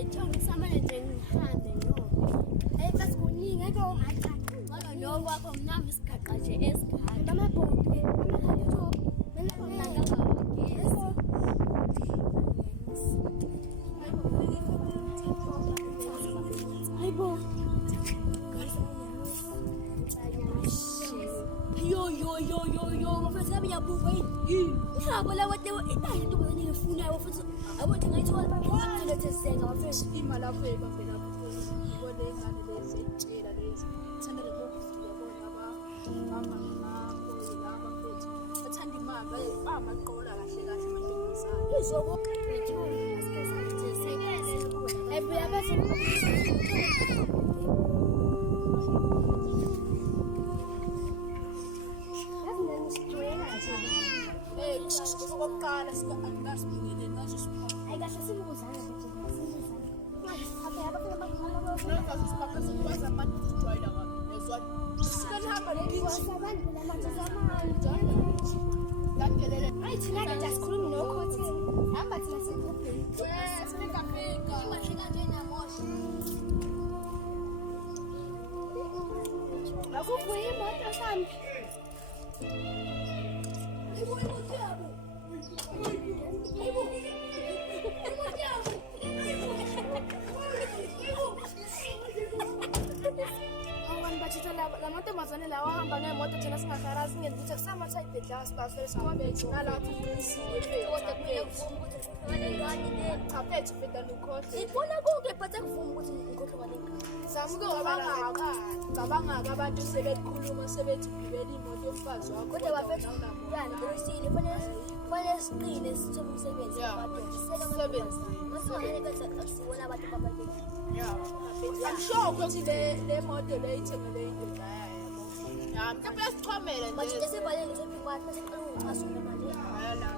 Ngithi samane nje ngihambe ngiyobe. Basi kuningi ake ongathatha. Ngoba nokwakho mnami isigaqa nje esikhali. Amabhodi, amabhodi. Hayibo. Yo, mfethu yami yabuka yini? Uhamba la wathi imali into engiyifunayo futhi abathi ngayithola baqala theseka mfethu imali lapho ebambela ngibone ingane lezi etshela lezi thanda le bokuthi yabona abahamba ngakho laba mfethu bathanda imali bamaqola kahle kahle amantombazane izoko ngithole asike satheseka ebuya bese okokuqala sikasibingeleni ngazosiphatha ayikahle simukuzana sikwazi amanye ukujwayela nezwani sikanihamba landelele hayi thina ke asikhulumi nokhothini hamba thina sengubheni singafika Imashika nje namosha. akubuye imoto sami lamantombazane lawa ahamba ngemoto thina singasarazi singenza ukuthi kusamatha ibhedla sibafele sikwabethu nalapho Kodwa kumele kuvume ukuthi ngifumane ngani le. cha fethu feda nukhohle Ngibona konke but akuvumi ukuthi ngikhohle ngale. cabanga-ke abantu sebekhuluma sebethi ugibela imoto yomfazi wakho Kodwa bafethu yani ngiyosile fanele siqine sithole umsebenzi Umsebenzi. Masingane bese akusibona abantu babalekile. I'm sure ukuthi le moto le ithengele indoda yayo mhlawumbe yasichomela Manje nje sivalele nje phakathi bese siqala ukuxhaswa manje. Hhayi la